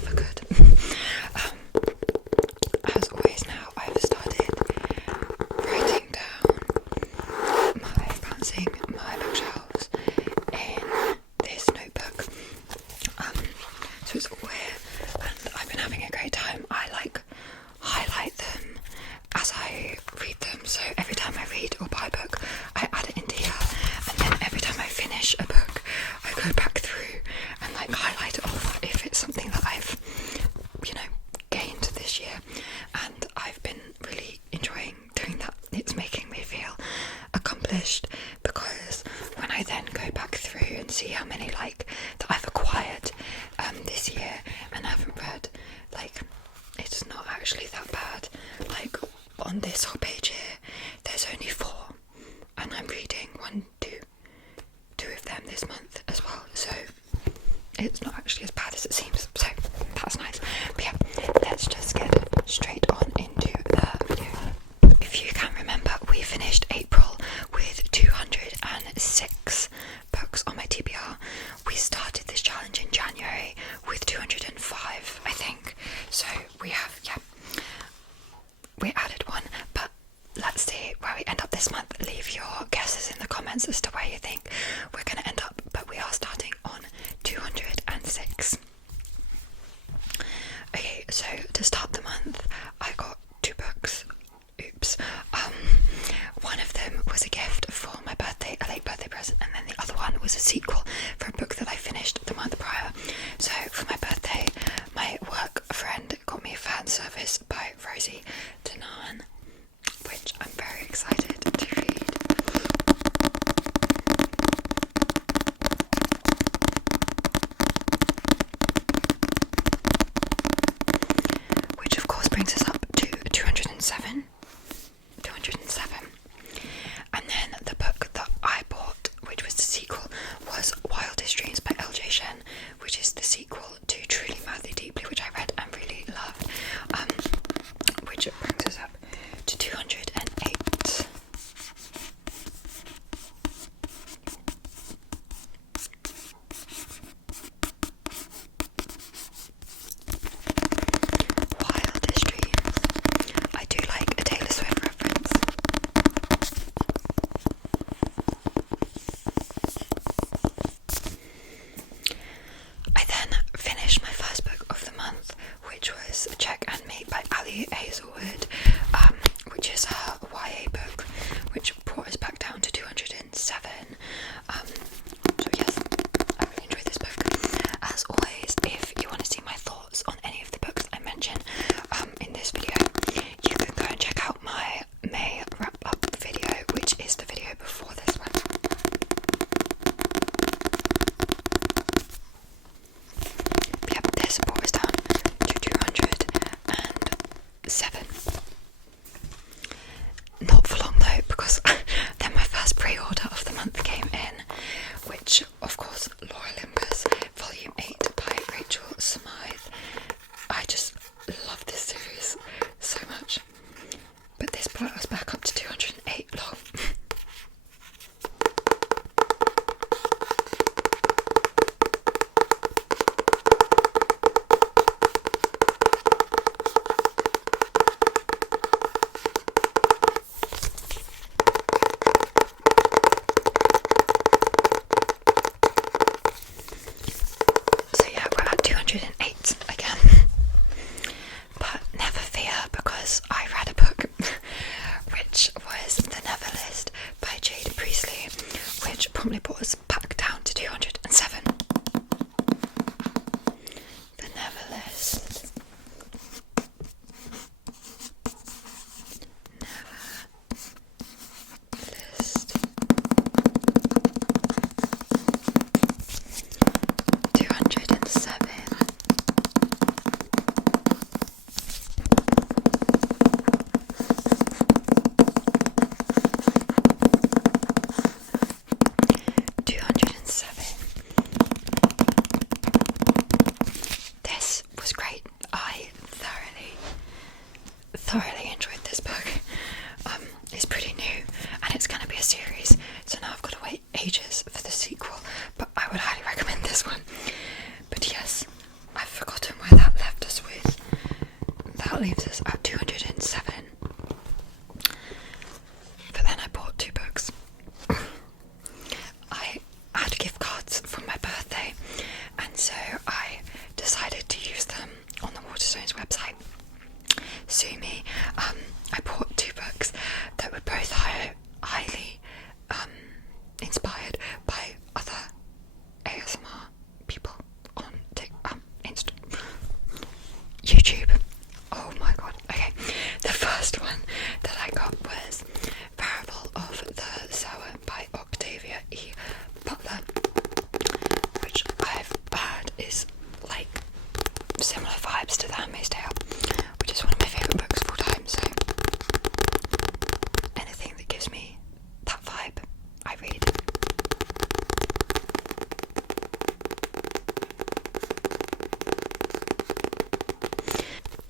never good. As always now, I've started writing down balancing my bookshelves in this notebook. So it's all here, and I've been having a great time. I highlight them as I read them, so every time I read or buy a book, I add it into here, and then every time I finish a book, I go back through and highlight it off if it's something that I've, gained this year, and I've been really enjoying doing that. It's making me feel accomplished, because when I then go back through and see how many that I've acquired this year and haven't read, it's not actually that bad. On this whole page here, there's only 4, and I'm reading 2 of them this month as well, so it's not actually as bad as it seems, so that's nice. But yeah, let's just get straight on into the video. If you can remember, we finished April with 206 books on my TBR. We started this challenge in January with 205, I think, so we have, we added 1, but let's see where we end up this month. Leave your guesses in the comments as to where you think we're going to end up, but we are starting on 206. Okay, so to start the month, I got 2 books. Oops. One of them was a gift for my birthday, a late birthday present, and then the other one was a sequel for a book that I finished the month prior. So for my birthday, my work friend got me Fan Service by Rosie Danan, which I'm very excited to read. Which of course brings us up to 207. And then the book that I bought, which was the sequel, was Wildest Dreams by L.J. Shen, which is the sequel to Truly Madly Deeply, which I read and really loved, which brings us up to 208. Wildest Dreams. I do like a Taylor Swift reference. I then finished my first book of the month, which was Check and Mate by Ali Hazelwood, which is a YA book, which brought us back down to 207. So yes, I really enjoyed this book. As always, if you want to see my thoughts on any of the books I mention in this video, you can go and check out my May wrap-up video, which is the video before this one. But yep, this brought us down to 207. Not for long though, because then my first pre-order of the month came in, which of course Laura Olympus, Volume 8 by Rachel Smythe. I just love this series so much, but this brought us back up to 208 long. So yeah, we're at 208 again. But never fear, because I read a book which was The Never List by Jade Priestley, which probably brought us back down to 207. The Never List. List. 207. This was great. I thoroughly enjoyed this book. It's pretty new, and it's going to be a series, so now I've got to wait ages for the sequel, but I would highly recommend this one. But yes, I've forgotten where that that leaves us at 207. But then I bought 2 books. I had gift cards from my birthday, and so I decided to use them on the Waterstones website. Sue me. I bought 2 books that were both highly inspired by other ASMR people on YouTube. Oh my god. Okay, the first one that I got was Parable of the Sower by Octavia E. Butler, which I've heard is like similar vibes to The Handmaid's Tale, which is one of my favourite books of all time, so anything that gives me that vibe, I read.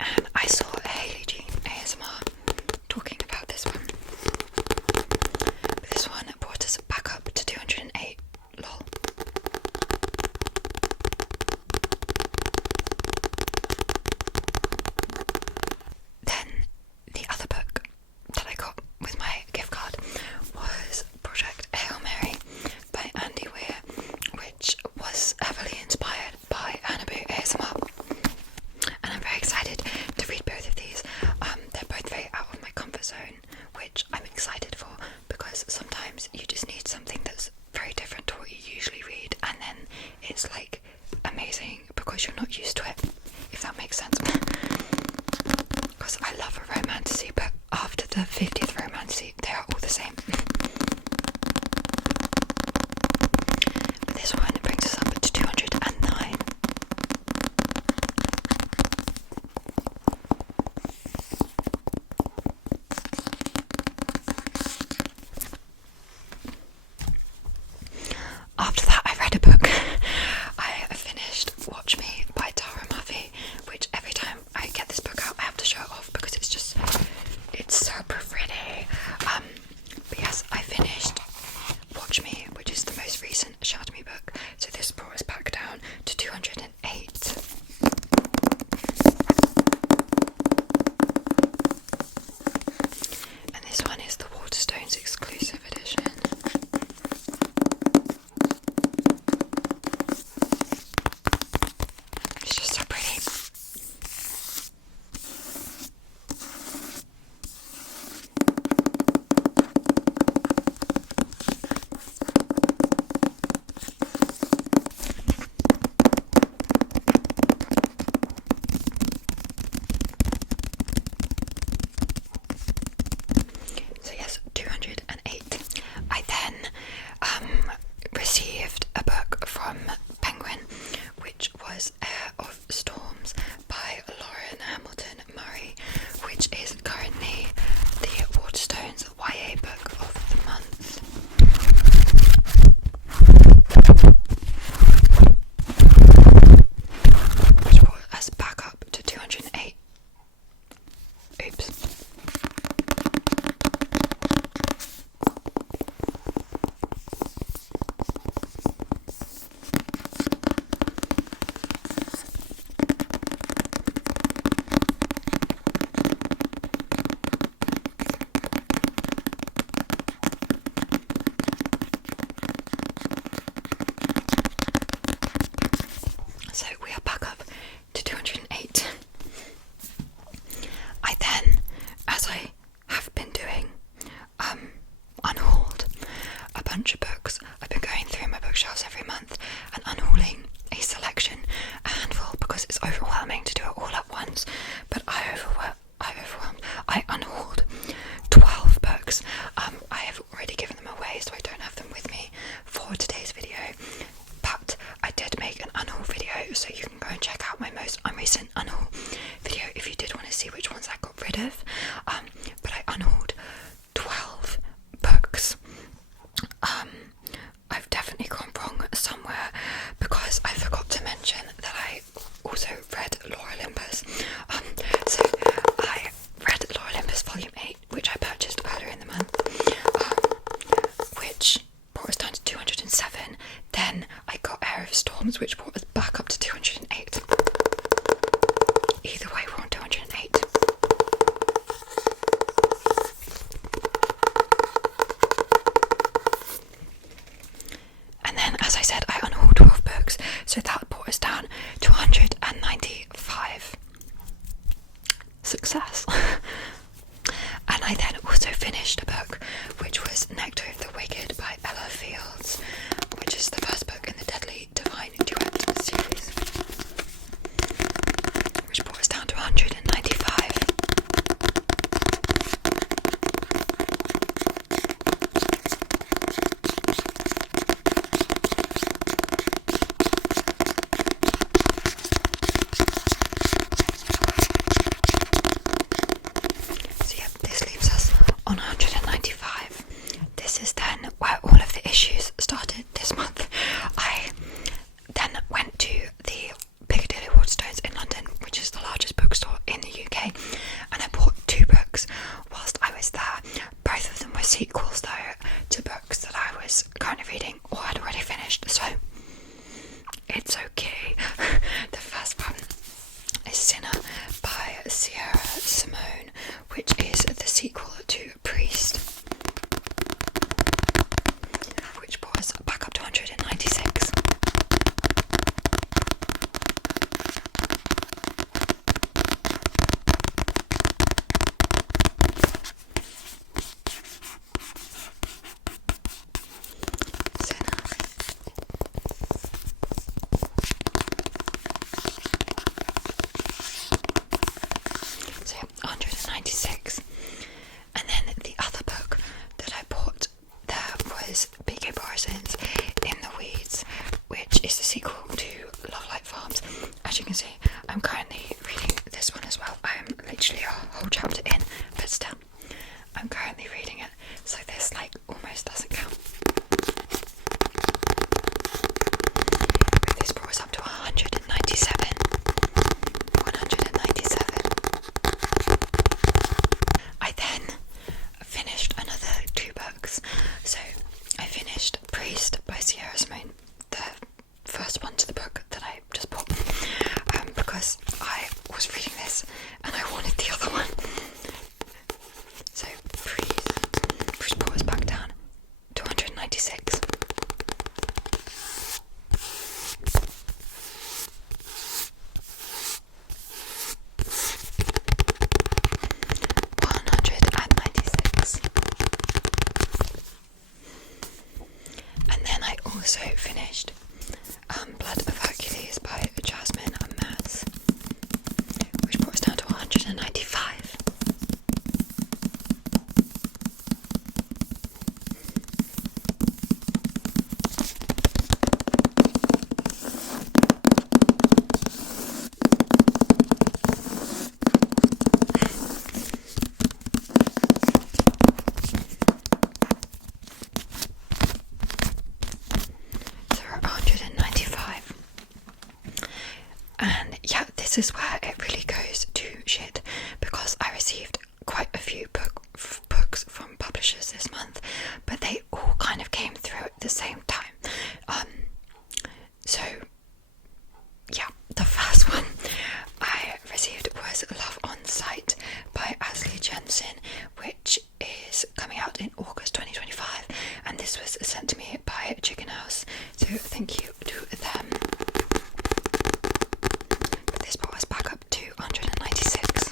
And I saw Hayley Jean ASMR talking about this one. But this one brought us back up to 208. Lol. Then the other book that I got with my gift card was Project Hail Mary by Andy Weir, which was heavily inspired by Hannibal ASMR. And I'm very excited to read both of these. They're both very out of my comfort zone, which I'm excited for, because sometimes you just need something that's very different to what you usually read, and then it's like amazing because you're not used to it, if that makes sense. Because I love a romantasy, but after the 50th romantasy, they are all the same. But this one brings us up to 209. After that, I read a book. I finished Watch Me by Tara Murphy, which every time I get this book out, I have to show it off because it's super pretty. But yes, I finished Watch Me, which is the most recent Shout Me book. So this brought us back down to 208. And this one is the Waterstones exclusive edition. It's just so pretty. So yes, 208. I then received a book from Penguin, which was Air of Storms by Lauren Hamilton Murray, which is currently the Waterstones YA book of the month. Which brought us back up to 208. Oops. So we are back up to 208. I then, as I have been doing, unhauled a bunch of books. I've been going through my bookshelves every month and unhauling a selection, a handful, because it's overwhelming to do it all at once. But I unhauled 12 books. I have already given them away, so I don't have them with me for today's video. But I did make an unhaul video, so you can go and check out my most recent unhaul success. And I then also finished a book which was Nectar of the Wicked by Ella Fields, which is the first book in the Deadly Divine Duet series, which brought us down to 195. So yeah, this leaves us on 195. This is then where all of the issues started this month. I then went to the Piccadilly Waterstones in London, which is the largest bookstore in the UK, and I bought 2 books whilst I was there. Both of them were sequels though to books that I was currently reading or had already finished, so it's okay. The first one is Sinner by Sierra Simone, which is the sequel to Priest, which brought us back up to 196. So 196. And then the other book that I bought there was B.K. Borison's In the Weeds, which is the sequel to Love Light Farms. As you can see, I'm currently reading this one as well. I am literally a whole chapter in, but still, I'm currently reading it, so this like almost doesn't count. But this brought us up to 197. 197. I then finished another 2 books. So I finished Priest by Sierra Simone, the first one to the book that I just bought, because I was reading this and I wanted the other one. So Priest brought us back down to 196. And then I also finished Blood of Hercules by Jasmine Maz, which brought us down to 195. So we're at 195. And yeah, this is where it really goes to shit, because I received quite a few books from publishers this month, but they all kind of came through at the same time. So yeah, the first one I received was Love on Sight by Ashley Jensen, which is coming out in August 2025, and this was sent to me by Chicken House, so thank you to them. But this brought us back up to 196.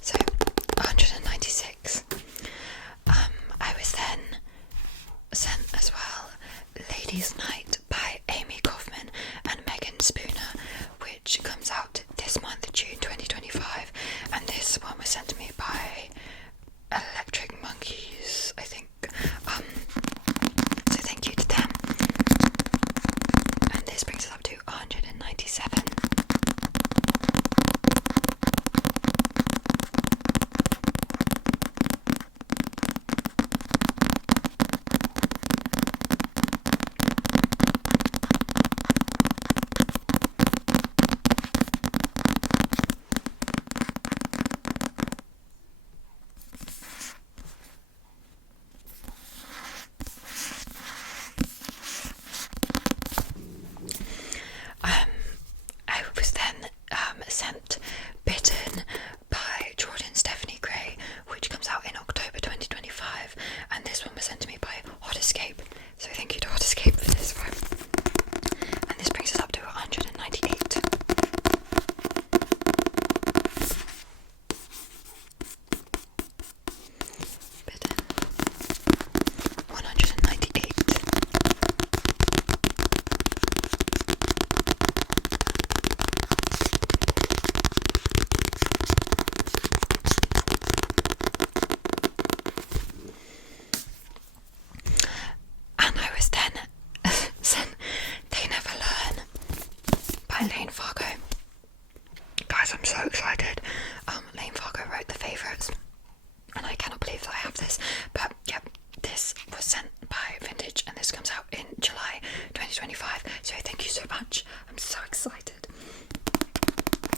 So 196. I was then sent as well Ladies' Night by Amy Kaufman and Megan Spooner, which comes out this month, June 2025, and this one was sent to me by Electric Monkeys, I think. So thank you to them. And this brings us up to 197. I was then sent Bitten by guys, I'm so excited. Lane Fargo wrote The Favourites, and I cannot believe that I have this. But yep, this was sent by Vintage, and this comes out in July 2025. So thank you so much. I'm so excited.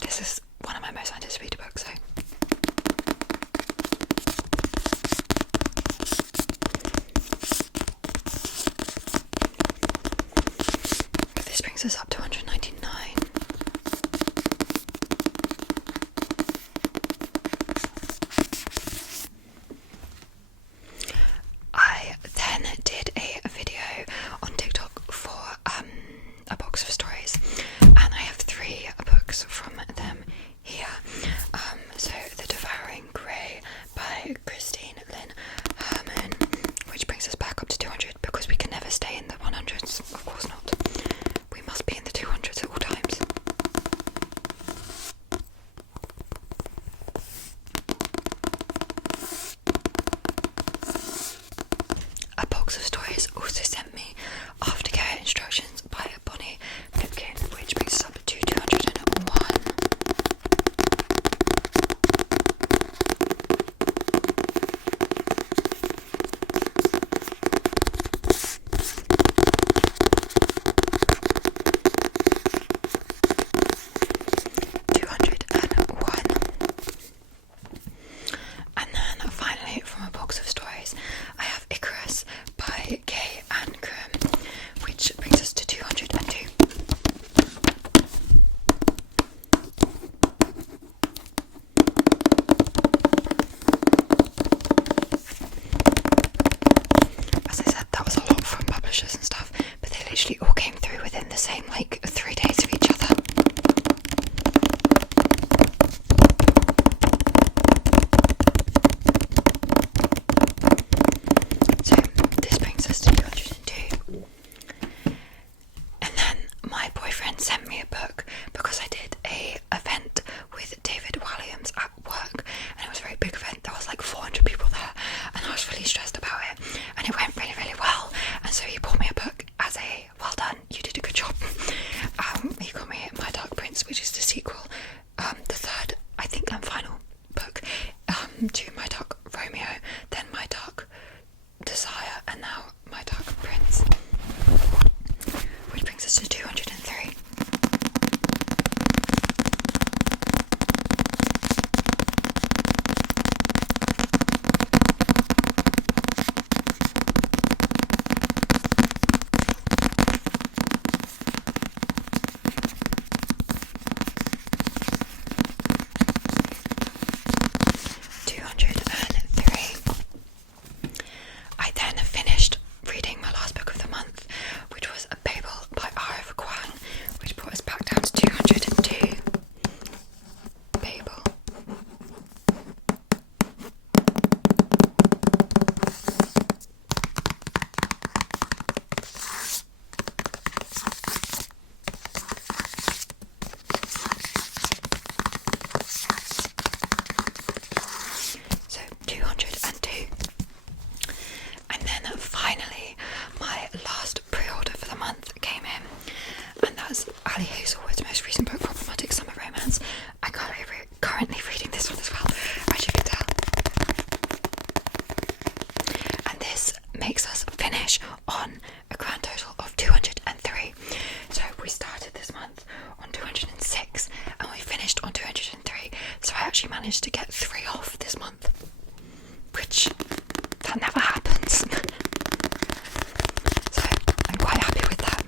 This is one of my most anticipated books. So. This brings us up to 199. I then did a video on TikTok for a box of stories, and I have 3 books from them here. So The Devouring Grey by Christine Lynn Herman, which brings us back up to 200 because we can never stay in the 100s, of course not. We must be in the 200s at all times. A box of stories also sent me Aftercare Instructions by Bonnie Pipkin, which brings us up to 201. 201. And then finally, from a box of stories, I have Icarus by Kay Ancrum, which brings us to 202. As I said, that was a lot from publishers and stuff, but they literally all came through within the same 3 days of each other. So this brings us to 202. And then my boyfriend sent me a book because I did a event with David Walliams at work, and it was a very big event. There was like 400 people there, and I was really stressed about it, and it went really, really well. And so he bought me a book as a well done, you did a good job. He got me My Dark Prince, which is the sequel, the third, I think, and final book to My Dark Romeo, then My Dark Desire, and now My Dark Prince, which brings us to 203. I then finished reading my last book of the month, which was A Babel by R.F. Kuang, which brought us back down to 202. Babel. So 202. And then finally, my last pre-order for the month came in, and that's Ali Hazelwood's most recent book, Problematic Summer Romance. I'm currently reading this one as well, as you can tell. And this makes us finish on a grand total of 203. So we started this month on 206, and we finished on 203. So I actually managed to get 3 off this month, which that never happens. So I'm quite happy with that.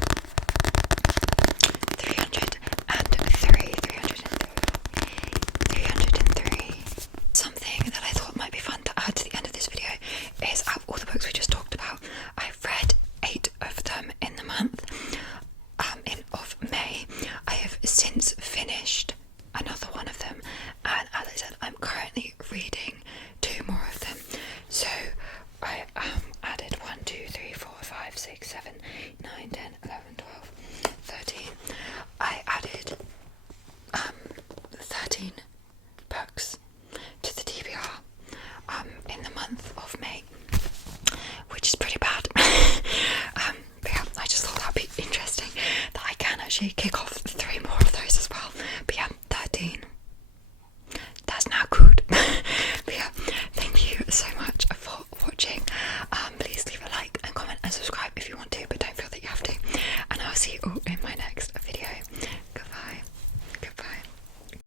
303. Something that I thought might be fun to add to the end of this video is, out of all the books we just talked about, I've read 8 of them in the month of May. I have since finished another one of them, and as I said, I'm currently reading